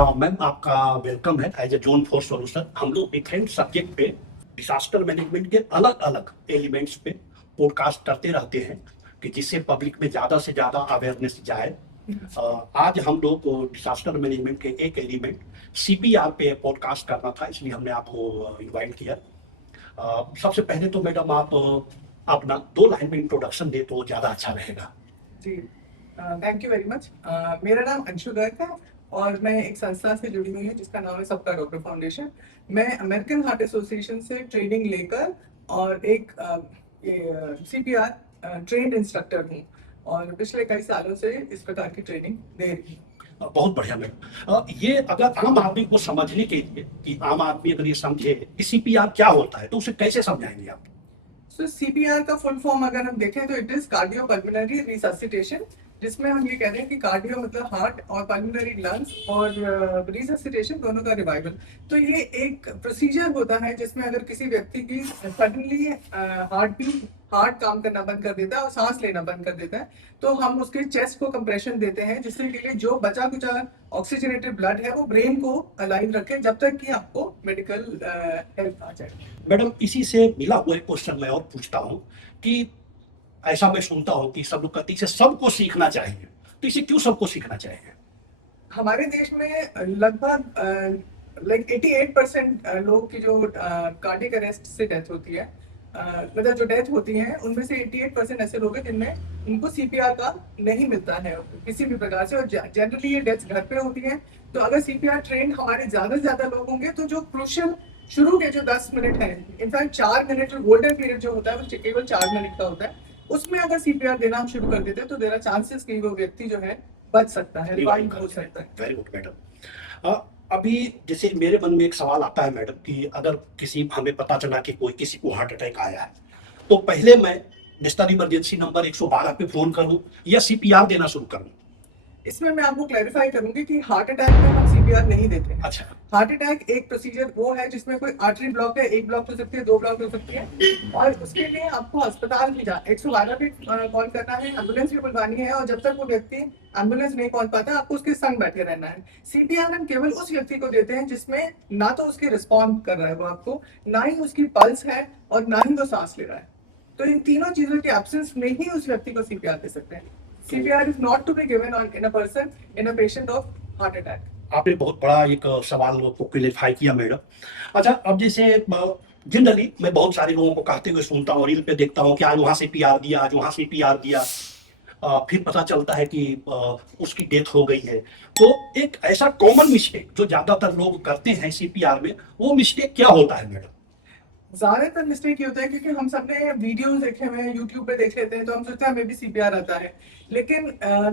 हाँ मैम, आपका वेलकम है as a zone four solution. हम लोग डिफरेंट सब्जेक्ट पे डिजास्टर मैनेजमेंट के अलग अलग एलिमेंट्स पे पॉडकास्ट करते रहते हैं कि जिससे पब्लिक में ज़्यादा से ज़्यादा अवेयरनेस जाए। आज हम लोग को डिजास्टर मैनेजमेंट के एक एलिमेंट सीपीआर पे पॉडकास्ट करना था, इसलिए हमने आपको इनवाइट किया। सबसे पहले तो मैडम आप अपना 2 लाइन में इंट्रोडक्शन दे तो ज़्यादा अच्छा रहेगा। जी, थैंक यू वेरी मच। मेरा नाम अंशु गर्ग है और मैं एक संस्था से जुड़ी हुई हूँ जिसका नाम है सबका डॉक्टर फाउंडेशन। मैं अमेरिकन हार्ट एसोसिएशन से ट्रेनिंग लेकर और एक सीपीआर ट्रेंड इंस्ट्रक्टर हूँ और पिछले कई सालों से इस प्रकार की ट्रेनिंग दे रही हूँ। बहुत बढ़िया मैडम। ये अगर आम आदमी को समझने के लिए कि आम आदमी अगर ये समझे कि सीपीआर क्या होता है तो उसे कैसे समझाएंगे आप? सो सीपीआर का फुल फॉर्म अगर हम देखें तो it is cardio pulmonary resuscitation, जिसमें हम ये कह रहे हैं कि कार्डियो मतलब हार्ट और पल्मोनरी लंग्स और रिससिटेशन दोनों का रिवाइवल। तो ये एक प्रोसीजर होता है जिसमें अगर किसी व्यक्ति की सडनली हार्ट काम करना बंद कर देता है और सांस लेना बंद कर देता है तो हम उसके चेस्ट को कंप्रेशन देते हैं, जिससे के लिए जो बचा कुचा ऑक्सीजनेटेड ब्लड है वो ब्रेन को अलाइन रखे जब तक कि आपको मेडिकल हेल्प आ जाए। मैडम, इसी से मिला हुआ एक क्वेश्चन मैं और पूछता हूँ कि ऐसा मैं सुनता हूँ कि सब लोग कहते हैं इसे सबको सीखना चाहिए, तो इसे क्यों सबको सीखना चाहिए? हमारे देश में लगभग लाइक 88% लोग की जो कार्डियक अरेस्ट से डेथ होती है, मतलब जो डेथ होती है उनमें से 88% ऐसे लोग हैं जिनमें उनको सीपीआर का नहीं मिलता है किसी भी प्रकार से, और जनरली ये डेथ घर पे होती है। तो अगर सीपीआर ट्रेंड हमारे ज्यादा से ज्यादा लोग होंगे तो जो क्रूशियल शुरू के जो 10 मिनट है, इनफैक्ट 4 मिनट जो गोल्डन पीरियड जो होता है वो केवल 4 मिनट का होता है, उसमें अगर सीपीआर देना हम शुरू कर देते हैं तो देर आर चांसेस कि वो व्यक्ति जो है बच सकता है, रिवाइव हो सकता है। Very good madam. अभी जैसे मेरे मन में एक सवाल आता है मैडम कि अगर किसी हमें पता चला कि कोई किसी को हार्ट अटैक आया है तो पहले मैं नेशनल इमरजेंसी नंबर 112 पे फोन करूं या सीपीआर देना शुरू करूं? इसमें मैं आपको क्लैरिफाई करूंगी कि हार्ट अटैक में हम सीपीआर नहीं देते हैं। अच्छा। हार्ट अटैक एक प्रोसीजर वो है जिसमें कोई आर्टरी ब्लॉक है, एक ब्लॉक हो सकती है, 2 ब्लॉक हो सकती है, और उसके लिए आपको अस्पताल भी 112 पे कॉल करना है, एम्बुलेंस भी बुलवानी है, और जब तक वो व्यक्ति एम्बुलेंस नहीं पहुंच पाता आपको उसके संग बैठे रहना है। सीपीआर हम केवल उस व्यक्ति को देते हैं जिसमें ना तो उसकी रिस्पॉन्ड कर रहा है वो आपको, ना ही उसकी पल्स है और ना ही वो सांस ले रहा है। तो इन तीनों चीजों के एब्सेंस में ही उस व्यक्ति को सीपीआर दे सकते हैं। CPR is not to be given in a person in a patient of heart attack. आपने बहुत बड़ा एक सवाल को क्लियरिफाई किया मैडम। अच्छा, अब जैसे जनरली मैं बहुत सारे लोगों को कहते हुए सुनता हूँ, रील पे देखता हूँ कि आज वहाँ से पीआर दिया, आज वहाँ से पीआर दिया, फिर पता चलता है कि उसकी डेथ हो गई है। तो एक ऐसा कॉमन मिस्टेक जो ज्यादातर लोग करते हैं सीपीआर में, वो मिस्टेक क्या होता है मैडम? ज्यादातर मिस्टेक ये होता है क्योंकि हम सबने वीडियोस देखे हुए हैं, यूट्यूब पे देख लेते हैं, तो हम सोचते हैं हमें भी सीपीआर आता है। लेकिन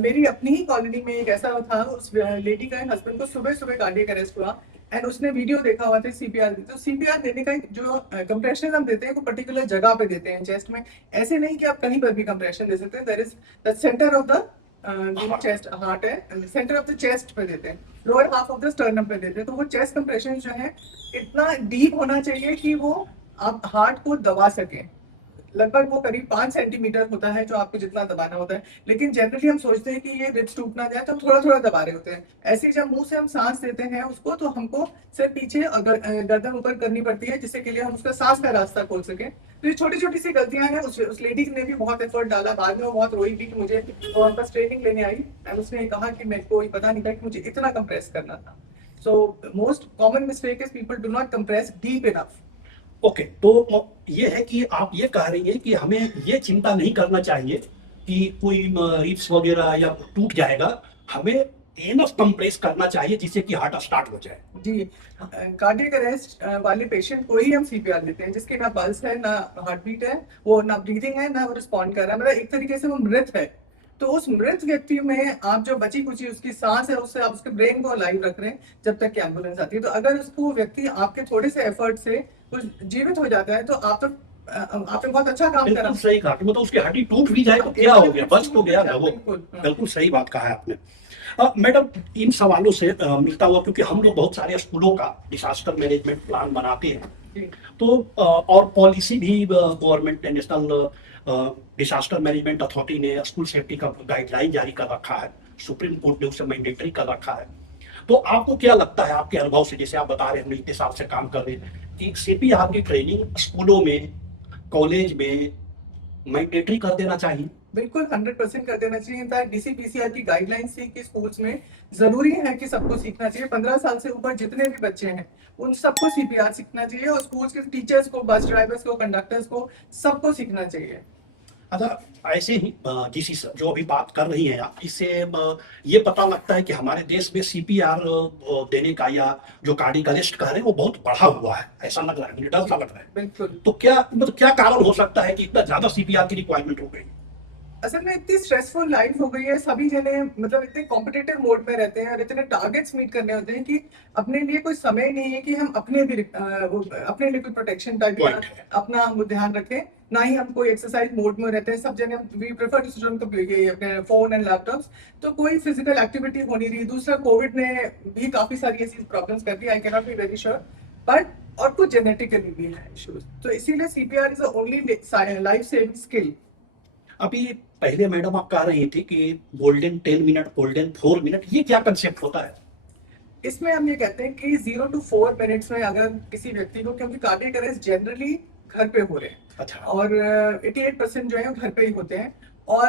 मेरी अपनी ही कॉलोनी में एक ऐसा था, उस लेडी का हस्बैंड को सुबह सुबह कार्डियक अरेस्ट हुआ एंड उसने वीडियो देखा हुआ था सीपीआर। तो सीपीआर देने का जो कंप्रेशन हम देते हैं वो पर्टिकुलर जगह पे देते हैं, चेस्ट में। ऐसे नहीं कि आप कहीं पर भी कंप्रेशन दे सकते हैं। There is the centre of the chest, heart है, सेंटर ऑफ द चेस्ट पे देते हैं, lower half of the sternum पे देते हैं। तो वो चेस्ट कंप्रेशन जो है इतना डीप होना चाहिए कि वो आप हार्ट को दबा सकें। लगभग वो करीब 5 सेंटीमीटर होता है जो आपको जितना दबाना होता है, लेकिन जनरली हम सोचते हैं कि ये रिब्स टूट ना जाए तो थोड़ा थोड़ा दबा रहे होते हैं। ऐसे जब मुंह से हम सांस देते हैं उसको तो हमको सिर्फ पीछे गर्दन ऊपर करनी पड़ती है, जिससे के लिए हम उसका सांस का रास्ता खोल सकें। तो ये छोटी छोटी सी गलतियां हैं। उस लेडी ने भी बहुत एफर्ट डाला, बाद में वो बहुत रोई भी कि मुझे बस ट्रेनिंग लेने आई एंड उसने कहा कि मेरे को पता नहीं था कि मुझे इतना कंप्रेस करना था। So most common mistake is people do not compress deep enough. Okay, तो ये है कि आप ये कह रही हैं कि हमें ये चिंता नहीं करना चाहिए कि कोई रिब्स वगैरह या टूट जाएगा, हमें एनफ कंप्रेस करना चाहिए जिससे कि हार्ट स्टार्ट हो जाए। जी, कार्डियक अरेस्ट वाले पेशेंट को ही हम सीपीआर देते हैं जिसके ना पल्स है, ना हार्ट बीट है, वो ना ब्रीदिंग है, ना वो रिस्पॉन्ड कर रहा है, मतलब एक तरीके से वो मृत है। तो उस मृत व्यक्ति में आप जो बची कुची उसकी सांस है उससे आप उसके ब्रेन को लाइव रख रहे हैं जब तक कि एम्बुलेंस आती है। तो अगर उसको व्यक्ति आपके थोड़े से एफर्ट से जीवित हो जाता है तो आपने बहुत अच्छा काम करा। बिल्कुल सही कहा कि मतलब उसकी हड्डी टूट भी जाए तो क्या हो गया, बच तो गया ना वो। बिल्कुल सही बात कहा है आपने। मैडम, इन सवालों से मिलता हुआ, क्योंकि हम लोग बहुत सारे स्कूलों का डिजास्टर मैनेजमेंट प्लान बनाते हैं, तो और पॉलिसी भी गवर्नमेंट ने, नेशनल डिजास्टर मैनेजमेंट अथॉरिटी ने स्कूल सेफ्टी का गाइडलाइन जारी कर रखा है, सुप्रीम कोर्ट ने उसे मैंडेटरी कर रखा है। तो आपको क्या लगता है आपके अनुभव से, जैसे आप बता रहे हैं हम इतने साल से काम कर रहे हैं, कि सीपीआर की ट्रेनिंग स्कूलों में, कॉलेज में मैंडेटरी कर देना चाहिए? बिल्कुल 100% कर देना चाहिए। इनफैक्ट डीसीपीसीआर की गाइडलाइंस थी कि स्कूल्स में जरूरी है कि सबको सीखना चाहिए। 15 साल से ऊपर जितने भी बच्चे हैं उन सबको सीपीआर सीखना चाहिए, और स्कूल्स के टीचर्स को, बस ड्राइवर्स को, कंडक्टर्स को, सबको सीखना चाहिए। अच्छा, ऐसे ही जिस जो अभी बात कर रही हैं आप, इससे ये पता लगता है कि हमारे देश में सीपीआर देने का, या जो कार्डियक अरेस्ट कह रहे हैं, वो बहुत बढ़ा हुआ है, ऐसा लग रहा है, मुझे डर सा लग रहा है। बिल्कुल। तो क्या मतलब क्या कारण हो सकता है कि इतना ज्यादा सीपीआर की रिक्वायरमेंट हो गई? असल में इतनी स्ट्रेसफुल लाइफ हो गई है, सभी जने मतलब इतने कॉम्पिटिटिव मोड में रहते हैं और इतने टारगेट्स मीट करने होते हैं कि अपने लिए कोई समय नहीं है कि हम अपने लिए कोई प्रोटेक्शन टाइप या पॉइंट है। अपना हम ध्यान रखें। ना ही हम कोई एक्सरसाइज मोड में रहते हैं। सब जने we prefer to sit on अपने फोन एंड लैपटॉप्स। तो कोई फिजिकल एक्टिविटी हो नहीं रही। दूसरा, कोविड ने भी काफी सारी ऐसी प्रॉब्लम्स कर दी, I can not be very sure, but और कुछ जेनेटिकली भी है इश्यूज। तो इसीलिए CPR is the only life saving skill. अभी पहले मैडम आप कह रही थी कि गोल्डन 10 मिनट, गोल्डन 4 मिनट, ये क्या कंसेप्ट होता है? इसमें हम ये कहते हैं कि 0 to 4 मिनट्स में अगर किसी व्यक्ति को, क्योंकि कार्डियक अरेस्ट जनरली घर पे हो रहे हैं, अच्छा। और 88% जो है वो घर पे ही होते हैं, और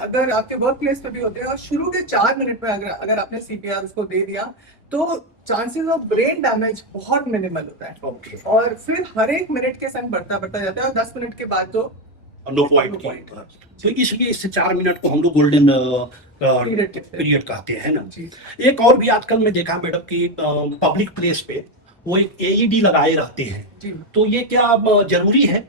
अगर आपके वर्क प्लेस पे भी होते हैं, और शुरू के 4 मिनट में अगर आपने सीपीआर उसको दे दिया तो चांसेस ऑफ ब्रेन डैमेज बहुत मिनिमल होता है। ओके। और फिर हर एक मिनट के संग बढ़ता बढ़ता जाता है, और 10 मिनट के बाद तो नो पॉइंट की। तो इसलिए इससे 4 मिनट को हम लोग गोल्डन पीरियड कहते हैं ना। जी। एक और भी आजकल मैं देखा मैडम कि पब्लिक प्लेस पे वो एक एईडी लगाए रहते हैं, जी। तो ये क्या जरूरी है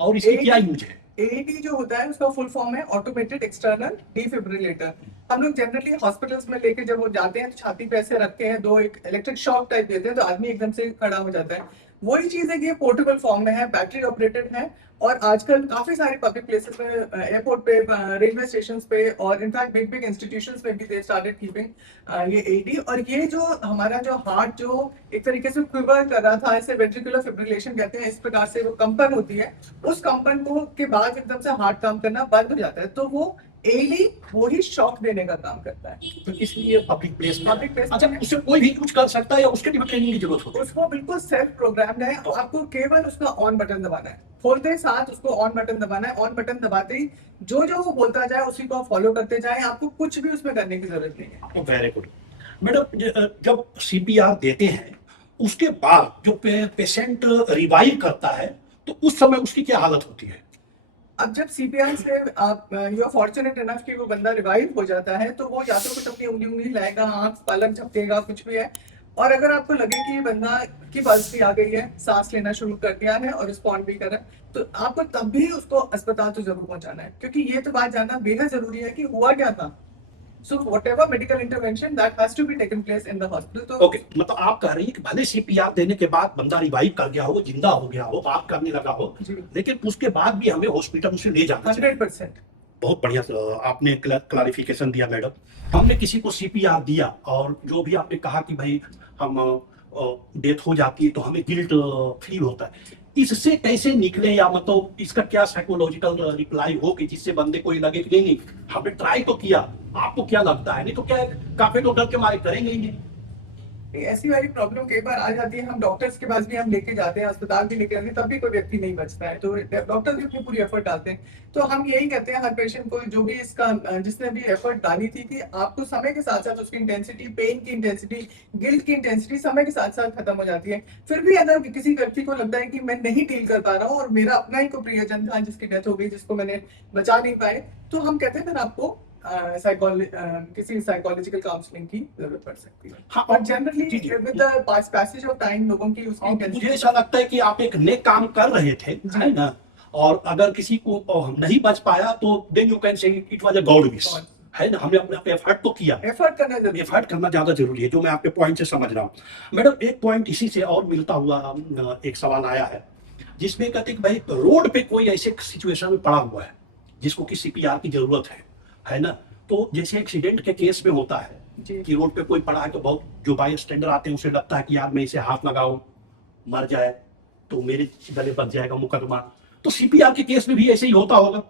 और इसकी क्या यूज है? एईडी जो होता है उसका फुल फॉर्म है ऑटोमेटेड एक्सटर्नल डिफिब्रिलेटर। हम लोग जनरली हॉस्पिटल्स में लेके जब वो जाते हैं तो छाती पे ऐसे रखते हैं, दो एक इलेक्ट्रिक शॉक टाइप देते हैं तो आदमी एकदम से खड़ा हो जाता है। वही चीज है कि ये पोर्टेबल फॉर्म में है, बैटरी ऑपरेटेड है, और आजकल काफी सारे पब्लिक प्लेसेस में, एयरपोर्ट पे, रेलवे स्टेशन पे, और इनफैक्ट बिग बिग इंस्टीट्यूशंस में भी दे स्टार्टेड कीपिंग ये एडी। और ये जो हमारा जो हार्ट जो एक तरीके से क्विवर कर रहा था, ऐसे वेंट्रिकुलर फिब्रिलेशन कहते हैं, इस प्रकार से वो कंपन होती है, उस कंपन को के बाद एकदम से हार्ट काम करना बंद हो जाता है, तो वो एडी वही शॉक देने का काम करता है। तो इसलिए पब्लिक प्लेस में। पब्लिक प्लेस अच्छा, उसे कोई भी यूज कर सकता है या उसके लिए ट्रेनिंग की जरूरत होती है? उसको बिल्कुल सेल्फ प्रोग्राम्ड है, आपको केवल उसका ऑन बटन दबाना है, खोलते साथ उसको ऑन बटन दबाना है। ऑन बटन दबाते ही जो जो वो बोलता जाए उसी को फॉलो करते जाए, आपको कुछ भी उसमें करने की जरूरत नहीं है। Very good madam. जब सीपीआर देते हैं उसके बाद जो पेशेंट रिवाइव करता है, तो उस समय उसकी क्या हालत होती है? अब जब सीपीआर से आप यू आर फॉर्चुनेट इनफ कि वो बंदा रिवाइव हो जाता है, तो वो या तो कुछ अपनी उंगली उंगली हिलाएगा, आंख पलक झपकेगा, कुछ भी है, और अगर आपको लगे कि ये बंदा की पल्स भी आ गई है, सांस लेना शुरू कर दिया है और रिस्पॉन्ड भी कर रहा है, तो आपको तब भी उसको अस्पताल तो जरूर पहुंचाना है, क्योंकि ये तो बात जानना बेहद जरूरी है कि हुआ क्या था। So whatever medical intervention that has to be taken place in the hospital. तो ओके, मतलब आप कह रही हैं कि भले सीपीआर देने के बाद बंदा रिवाइव कर गया हो, जिंदा हो गया हो, बात करने लगा हो, जी, लेकिन उसके बाद भी हमें हॉस्पिटल से ले जाना चाहिए। 100%। बहुत बढ़िया आपने क्लैरिफिकेशन दिया मैडम। हमने किसी को सीपीआर दिया और जो भी आपने कहा कि भाई हम डेथ हो जाती है तो हमें गिल्ट फील होता है, इससे कैसे निकले, या मतलब इसका क्या साइकोलॉजिकल रिप्लाई हो कि जिससे बंदे को ये लगे कि नहीं नहीं हमने ट्राई तो किया। आपको क्या लगता है? नहीं तो क्या काफी लोग डर के मारे करेंगे ही नहीं। ऐसी वाली प्रॉब्लम कई बार आ जाती है, हम डॉक्टर्स के पास भी हम लेके जाते हैं, अस्पताल भी लेके जाते हैं, तब भी कोई व्यक्ति नहीं बचता है, तो डॉक्टर भी अपनी पूरी एफर्ट डालते हैं। तो हम यही कहते हैं हर पेशेंट को, जो भी इसका जिसने भी एफर्ट डाली थी, कि आपको समय के साथ साथ उसकी इंटेंसिटी, पेन की इंटेंसिटी, गिल्ट की इंटेंसिटी समय के साथ साथ खत्म हो जाती है। फिर भी अगर किसी व्यक्ति को लगता है कि मैं नहीं डील कर पा रहा हूँ और मेरा अपना ही कोई प्रियजन था जिसकी डेथ हो गई, जिसको मैंने बचा नहीं पाए, तो हम कहते हैं फिर आपको किसी साइकोलॉजिकल काउंसलिंग की जरूरत पड़ सकती है। हाँ, और जनरली जी, जी। With the passage of time लोगों की उसकी और मुझे intensity- ऐसा लगता है कि आप एक नेक काम कर रहे थे, है ना, और अगर किसी को नहीं बच पाया तो then you can say it was a God wish, है ना। हमने अपने एफर्ट तो किया, एफर्ट करना जरूरी है। एफर्ट करना ज्यादा जरूरी है, जो मैं आपके पॉइंट से समझ रहा हूँ। मैडम, एक पॉइंट इसी से और मिलता हुआ एक सवाल आया है, जिसमें कहते हैं कि भाई रोड पे कोई ऐसे सिचुएशन में पड़ा हुआ है जिसको कि सीपीआर की जरूरत है ना, तो जैसे एक्सीडेंट के केस में होता है जी। कि रोड पे कोई पड़ा है तो बहुत जो बाई स्टैंडर आते हैं उसे लगता है कि यार मैं इसे हाथ लगाऊं, मर जाए तो मेरे गले बच जाएगा मुकदमा। तो सीपीआर के केस में भी ऐसे ही होता होगा?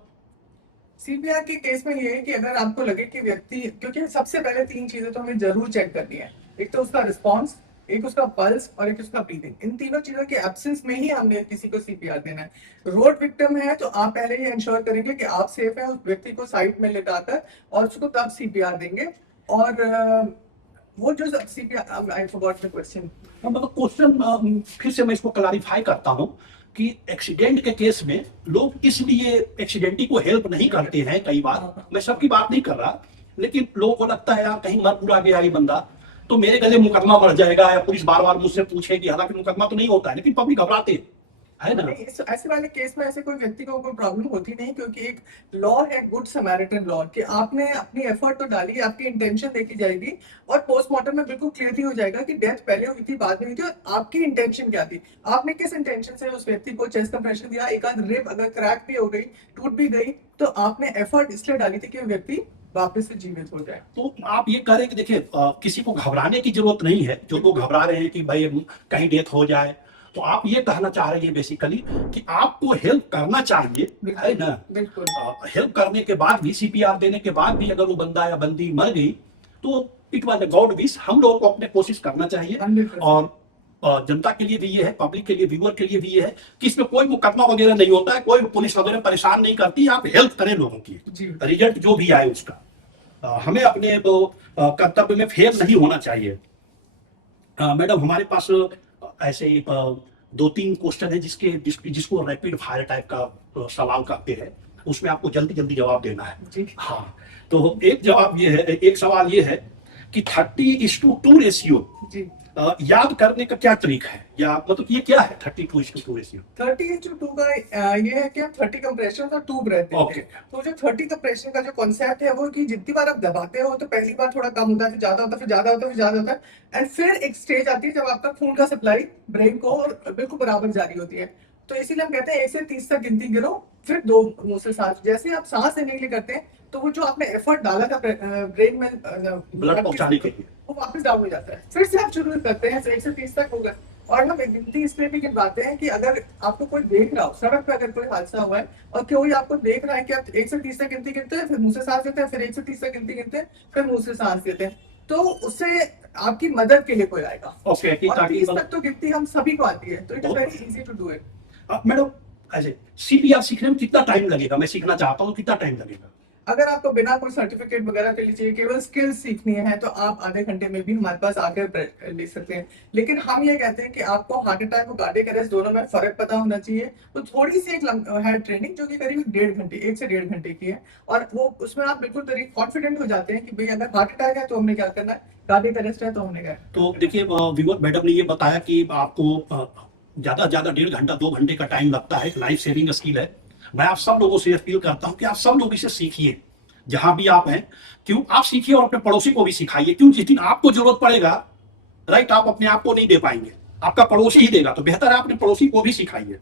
सीपीआर के केस में ये है कि अगर आपको लगे कि व्यक्ति, क्योंकि सबसे पहले 3 चीजें तो हमें जरूर चेक करनी है। एक तो उसका रिस्पॉन्स, एक उसका पल्स और एक उसका ब्रीथिंग। इन तीनों चीजों के एब्सेंस में ही हमने किसी को सीपीआर देना है। रोड विक्टिम है तो आप पहले ये इंश्योर करेंगे कि आप सेफ है, उस व्यक्ति को साइड में लेटाकर और उसको तब सीपीआर देंगे। और वो जो CPR, I forgot the question. मतलब क्वेश्चन फिर से मैं इसको क्लारिफाई करता हूँ कि एक्सीडेंट के केस में लोग इसलिए एक्सीडेंटी को हेल्प नहीं करते हैं कई बार, मैं सबकी बात नहीं कर रहा, लेकिन लोगों को लगता है यार कहीं मर पूरा गया ये बंदा तो मेरे गले मुकदमा बढ़ जाएगा या पुलिस बार बार मुझसे पूछेगी, हालांकि मुकदमा तो नहीं होता है लेकिन पब्लिक घबराते हैं, है ना। ऐसे वाले केस में ऐसे कोई व्यक्ति को कोई प्रॉब्लम होती नहीं, क्योंकि एक लॉ है गुड समैरिटन लॉ कि आपने अपनी एफर्ट तो डाली, आपकी इंटेंशन देखी जाएगी और पोस्टमार्टम में बिल्कुल क्लियरली हो जाएगा कि डेथ पहले हुई थी बाद में हुई थी और आपकी इंटेंशन क्या थी, आपने किस इंटेंशन से उस व्यक्ति को चेस्ट कंप्रेशन दिया। एक आध रिब अगर क्रैक भी हो गई, टूट भी गई, तो आपने एफर्ट इसलिए डाली थी कि वो व्यक्ति वापस से जीवित हो जाए। तो आप ये कह रहे हैं कि देखिए किसी को घबराने की जरूरत नहीं है, जो लोग घबरा रहे हैं कि भाई कहीं डेथ हो जाए, तो आप ये कहना चाह रही है बेसिकली कि आपको हेल्प करना चाहिए, है ना। बिल्कुल। हेल्प करने के बाद भी, सीपीआर देने के बाद भी अगर वो बंदा या बंदी मर गई तो इट वाज गॉड विश, हम लोगों को अपने कोशिश करना चाहिए। 100%। और जनता के लिए भी ये है, पब्लिक के लिए, व्यूअर के लिए भी ये है कि इसमें कोई मुकदमा वगैरह नहीं होता है, कोई पुलिस वगैरह परेशान नहीं करती, आप हेल्प करें लोगों की, रिजल्ट जो भी आए उसका। हमें अपने कर्तव्य में फेल नहीं होना चाहिए। मैडम हमारे पास ऐसे ही 2-3 क्वेश्चन है जिसको रैपिड फायर टाइप का सवाल करते हैं, उसमें आपको जल्दी जल्दी जवाब देना है जी। हाँ, तो एक जवाब ये है, एक सवाल ये है कि 30:2 रेशियो जी। याद करने का क्या तरीका है, या मतलब ये क्या है 32:2 रेशियो? 30:2 का ये है कि हम 30 कंप्रेशन और 2 ब्रेथ देते Okay. हैं। तो जो 30 कंप्रेशन का जो कॉन्सेप्ट है वो कि जितनी बार आप दबाते हो तो पहली बार थोड़ा कम होता है, फिर ज्यादा होता है, फिर ज्यादा होता है, फिर ज्यादा होता है, एंड फिर एक स्टेज आती है जब आपका खून का सप्लाई ब्रेन को बिल्कुल बराबर जारी होती है। तो इसीलिए हम कहते हैं 1 से 30 तक गिनती गिरो, फिर 2 मुंह से सांस। जैसे आप सांस लेने के लिए करते हैं तो वो जो आपने एफर्ट डाला था ब्रेन में ब्लड पहुंचाने के लिए, वो वापस डाउन हो जाता है। फिर से आप शुरू करते हैं 1 से 30 तक होगा। और हम एक गिनती इसलिए भी गिनवाते हैं कि अगर आपको कोई देख रहा हो, सड़क पे अगर कोई हादसा हुआ है और कोई आपको देख रहा है कि आप 1 से 30 तक गिनती गिनते हैं, फिर मुंह से सांस लेते हैं, फिर 1 से 30 तक गिनती गिनते हैं, फिर मुंह से सांस लेते हैं, तो उससे आपकी मदद के लिए कोई आएगा। ओके, कि और ताकि 30 तक तो गिनती हम सभी को आती है, तो it is very easy to do it. Madam ऐसे सीपीआर सीखने में कितना टाइम लगेगा, मैं सीखना चाहता हूँ, कितना टाइम लगेगा? अगर आपको बिना कोई सर्टिफिकेट वगैरह के लिए चाहिए, केवल स्किल्स सीखनी है, तो आप आधे घंटे में भी हमारे पास आकर ले सकते हैं। लेकिन हम ये कहते हैं कि आपको हार्ट अटैक और कार्डियक अरेस्ट दोनों में फर्क पता होना चाहिए। तो थोड़ी सी एक है ट्रेनिंग जो कि करीब 1.5 घंटे, 1 से 1.5 घंटे की है, और वो उसमें आप बिल्कुल कॉन्फिडेंट हो जाते हैं कि भाई अगर हार्ट अटैक है तो हमने क्या करना है, कार्डियक अरेस्ट है तो हमने क्या। तो देखिए व्यूअर, मैडम ने ये बताया कि आपको ज्यादा से ज्यादा 1.5 घंटा 2 घंटे का टाइम लगता है, लाइफ सेविंग स्किल है। मैं आप सब लोगों से अपील करता हूँ कि आप सब लोग इसे सीखिए, जहां भी आप हैं, क्यों आप सीखिए और अपने पड़ोसी को भी सिखाइए, क्यों जिस दिन आपको जरूरत पड़ेगा, राइट, आप अपने आप को नहीं दे पाएंगे, आपका पड़ोसी ही देगा, तो बेहतर है अपने पड़ोसी को भी सिखाइए।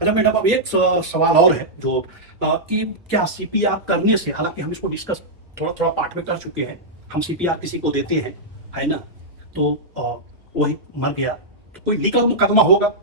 अच्छा मैडम, अब एक सवाल और है जो कि क्या सीपीआर करने से, हालांकि हम इसको डिस्कस थोड़ा थोड़ा पार्ट में कर चुके हैं, हम सीपीआर किसी को देते हैं, है ना, तो वही मर गया तो कोई लीगल मुकदमा होगा?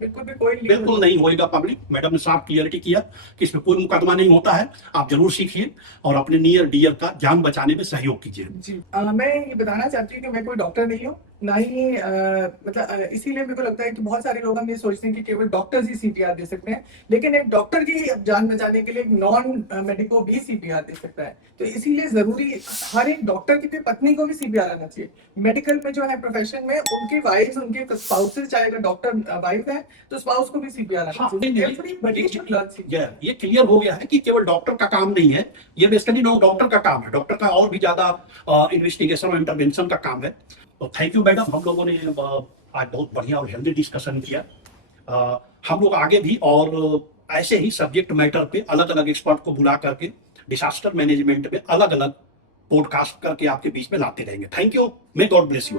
बिल्कुल भी कोई बिल्कुल नहीं होएगा। पब्लिक, मैडम ने साफ क्लियरिटी किया कि इसमें कोई मुकदमा नहीं होता है। आप जरूर सीखिए और अपने नियर डियर का जान बचाने में सहयोग कीजिए। जी। मैं ये बताना चाहती हूँ कि मैं कोई डॉक्टर नहीं हूँ, ना ही मतलब इसीलिए मेरे को लगता है कि बहुत सारे लोग हम ये सोचते हैं कि केवल डॉक्टर्स ही सीपीआर दे सकते हैं, लेकिन एक डॉक्टर की जान बचाने के लिए एक नॉन मेडिको भी सीपीआर दे सकता है। तो इसीलिए जरूरी हर एक डॉक्टर की भी पत्नी को भी सीपीआर आना चाहिए। मेडिकल में जो है प्रोफेशन में उनकी वाइफ, उनके स्पाउसेस, चाहे अगर डॉक्टर वाइफ है तो स्पाउस को भी सीपीआर आना चाहिए। ये क्लियर हो गया है कि केवल डॉक्टर का काम नहीं है, ये बेसिकली डॉक्टर का काम है, डॉक्टर का और भी ज्यादा इन्वेस्टिगेशन और इंटरवेंशन का काम है। तो थैंक यू मैडम, हम लोगों ने आज बहुत बढ़िया और हेल्दी डिस्कशन किया। हम लोग आगे भी और ऐसे ही सब्जेक्ट मैटर पे अलग अलग एक्सपर्ट को बुला करके डिजास्टर मैनेजमेंट में अलग अलग पॉडकास्ट करके आपके बीच में लाते रहेंगे। Thank you, may God bless you.